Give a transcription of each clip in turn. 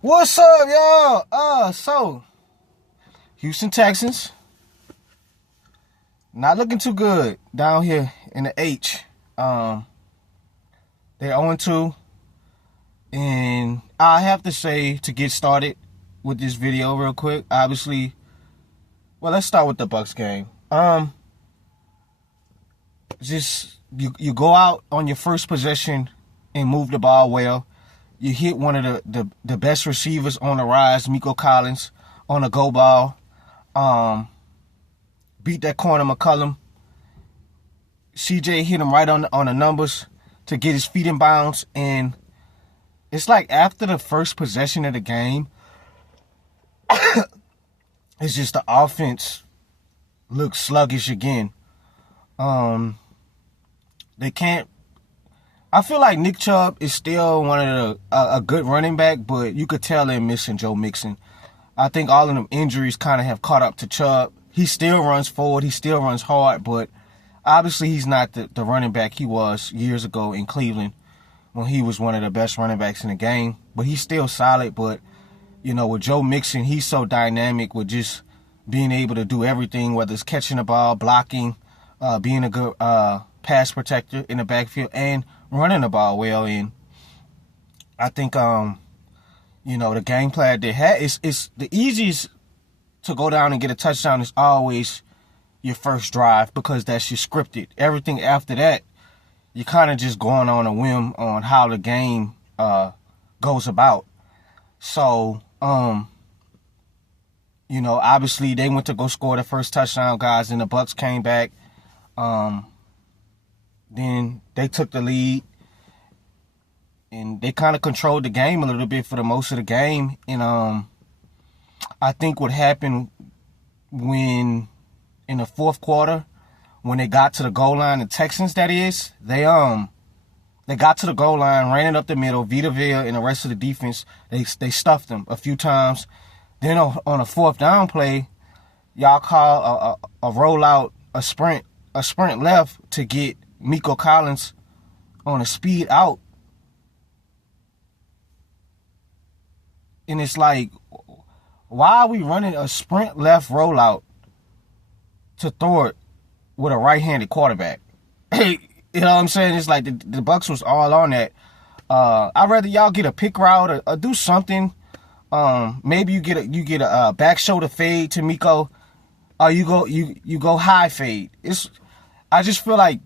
What's up, y'all? So Houston Texans not looking too good down here in the H. They're 0-2, and I have to say, to get started with this video real quick, obviously, well, let's start with the Bucs game. Just you go out on your first possession and move the ball well. You hit one of the best receivers on the rise, Nico Collins, on a go ball. Beat that corner McCullum. CJ hit him right on the numbers to get his feet in bounds. And it's like after the first possession of the game, it's just the offense looks sluggish again. They can't. I feel like Nick Chubb is still one of a good running back, but you could tell they're missing Joe Mixon. I think all of them injuries kind of have caught up to Chubb. He still runs forward. He still runs hard, but obviously he's not the running back he was years ago in Cleveland when he was one of the best running backs in the game. But he's still solid. But, you know, with Joe Mixon, he's so dynamic with just being able to do everything, whether it's catching the ball, blocking, being a good pass protector in the backfield, and running the ball well. And I think, you know, the game plan they had, it's the easiest to go down and get a touchdown is always your first drive, because that's your scripted. Everything after that, you're kind of just going on a whim on how the game goes about. So, you know, obviously they went to go score the first touchdown, guys, and the Bucs came back. Then they took the lead, and they kind of controlled the game a little bit for the most of the game. And I think what happened when in the fourth quarter, when they got to the goal line, the Texans, that is, they got to the goal line, ran it up the middle. Vita Vea and the rest of the defense, they stuffed them a few times. Then on a fourth down play, y'all call a rollout, a sprint left to get Nico Collins on a speed out. And it's like, why are we running a sprint left rollout to throw it with a right-handed quarterback? Hey, you know what I'm saying? It's like the Bucs was all on that. I'd rather y'all get a pick route or do something. Maybe you get a back shoulder fade to Miko, or you go high fade. I just feel like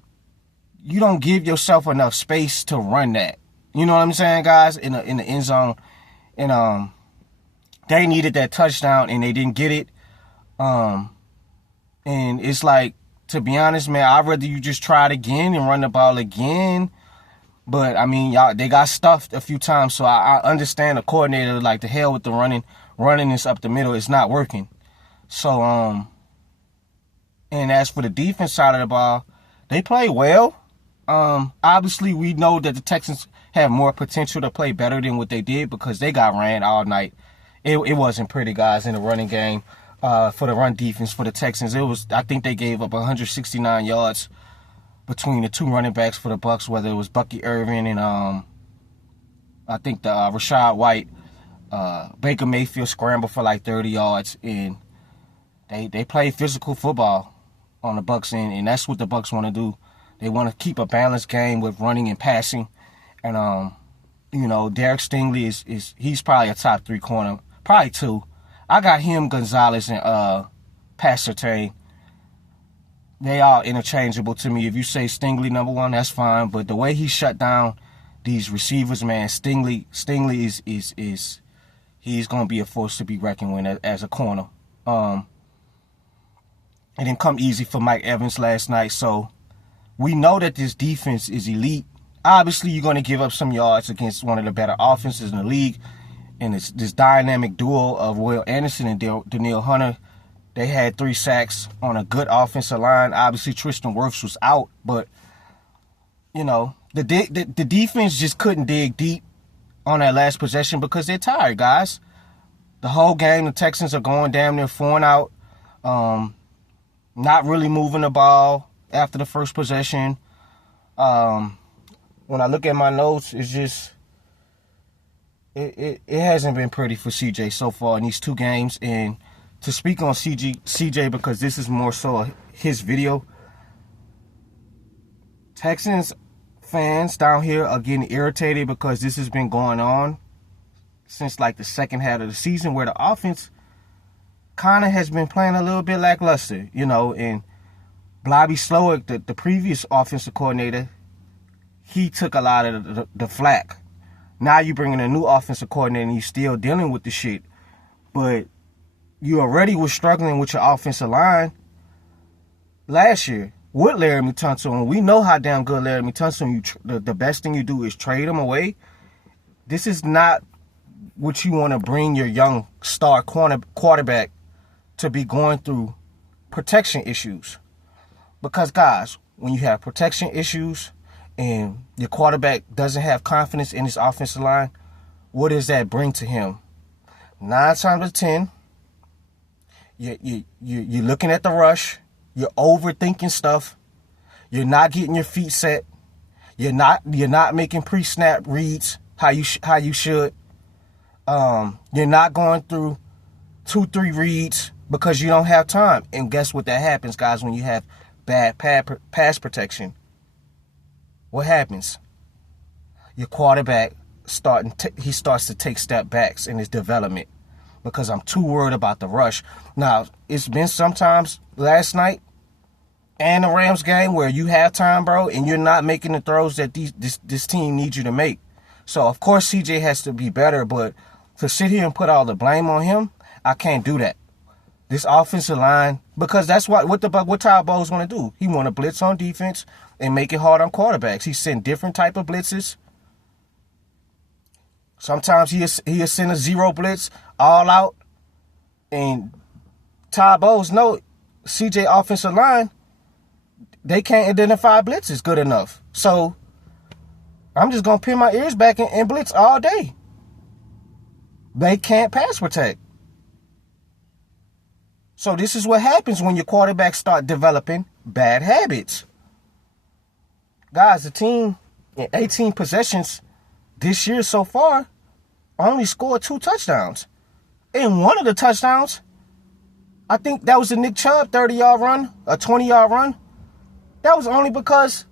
you don't give yourself enough space to run that. You know what I'm saying, guys? In the end zone. And they needed that touchdown and they didn't get it. And it's like, to be honest, man, I'd rather you just try it again and run the ball again. But I mean, they got stuffed a few times, so I understand the coordinator, like, the hell with the running this up the middle, it's not working. So and as for the defense side of the ball, they play well. Obviously, we know that the Texans have more potential to play better than what they did because they got ran all night. It wasn't pretty, guys, in the running game for the run defense for the Texans. I think they gave up 169 yards between the two running backs for the Bucs, whether it was Bucky Irvin and I think the Rashad White. Baker Mayfield scrambled for like 30 yards, and they play physical football on the Bucs end, and that's what the Bucs want to do. They want to keep a balanced game with running and passing. And, you know, Derek Stingley he's probably a top 3 corner. Probably 2. I got him, Gonzalez, and Pat Surtain. They are interchangeable to me. If you say Stingley number 1, that's fine. But the way he shut down these receivers, man, Stingley is he's going to be a force to be reckoned with as a corner. It didn't come easy for Mike Evans last night. So we know that this defense is elite. Obviously, you're going to give up some yards against one of the better offenses in the league. And it's this dynamic duo of Will Anderson and Danielle Hunter. They had 3 sacks on a good offensive line. Obviously, Tristan Wirfs was out. But, you know, the defense just couldn't dig deep on that last possession because they're tired, guys. The whole game, the Texans are going damn near 4-out. Not really moving the ball after the first possession. When I look at my notes, it's just it hasn't been pretty for CJ so far in these 2 games. And to speak on CJ, because this is more so his video, Texans fans down here are getting irritated because this has been going on since like the second half of the season, where the offense kind of has been playing a little bit lackluster, and Bobby Slowick, the previous offensive coordinator, he took a lot of the flack. Now you bring in a new offensive coordinator and you still dealing with the shit. But you already was struggling with your offensive line last year with Laramie Tunsil. And we know how damn good Laramie Tunsil, the best thing you do is trade him away. This is not what you want to bring your young star quarterback to be going through protection issues. Because, guys, when you have protection issues and your quarterback doesn't have confidence in his offensive line, what does that bring to him? 9 times out of 10, you're looking at the rush. You're overthinking stuff. You're not getting your feet set. You're not making pre-snap reads how you should. You're not going through 2-3 reads because you don't have time. And guess what that happens, guys, when you have bad pass protection? What happens? Your quarterback starts to take step backs in his development because I'm too worried about the rush. Now, it's been sometimes last night and the Rams game where you have time, bro, and you're not making the throws that this team needs you to make. So, of course, CJ has to be better, but to sit here and put all the blame on him, I can't do that. This offensive line, because that's what Todd Bowles want to do. He want to blitz on defense and make it hard on quarterbacks. He send different type of blitzes. Sometimes he'll send a zero blitz all out. And Todd Bowles know CJ offensive line, they can't identify blitzes good enough. So I'm just going to pin my ears back and blitz all day. They can't pass protect. So this is what happens when your quarterbacks start developing bad habits. Guys, the team in 18 possessions this year so far only scored 2 touchdowns. And one of the touchdowns, I think that was a Nick Chubb 30-yard run, a 20-yard run. That was only because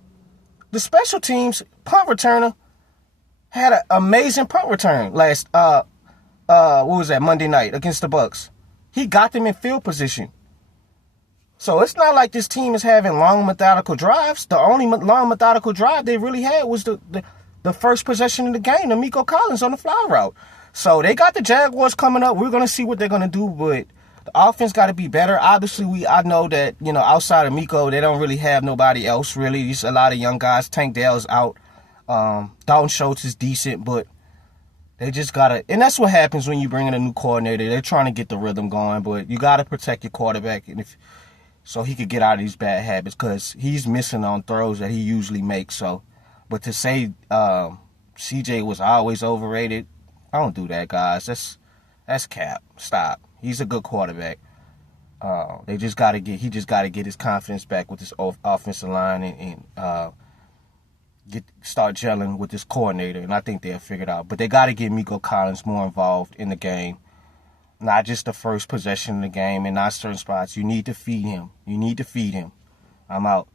the special teams punt returner had an amazing punt return last Monday night against the Bucs. He got them in field position. So it's not like this team is having long methodical drives. The only long methodical drive they really had was the first possession of the game, the Miko Collins on the fly route. So they got the Jaguars coming up. We're going to see what they're going to do, but the offense got to be better. Obviously, I know that, outside of Miko, they don't really have nobody else, really. There's a lot of young guys. Tank Dell's out. Dalton Schultz is decent, but they just got to, and that's what happens when you bring in a new coordinator. They're trying to get the rhythm going, but you got to protect your quarterback so he could get out of these bad habits, because he's missing on throws that he usually makes. So, but to say CJ was always overrated, I don't do that, guys. That's cap. Stop. He's a good quarterback. He just got to get his confidence back with this offensive line and start gelling with this coordinator, and I think they'll figure it out. But they got to get Miko Collins more involved in the game, not just the first possession of the game and not certain spots. You need to feed him. I'm out.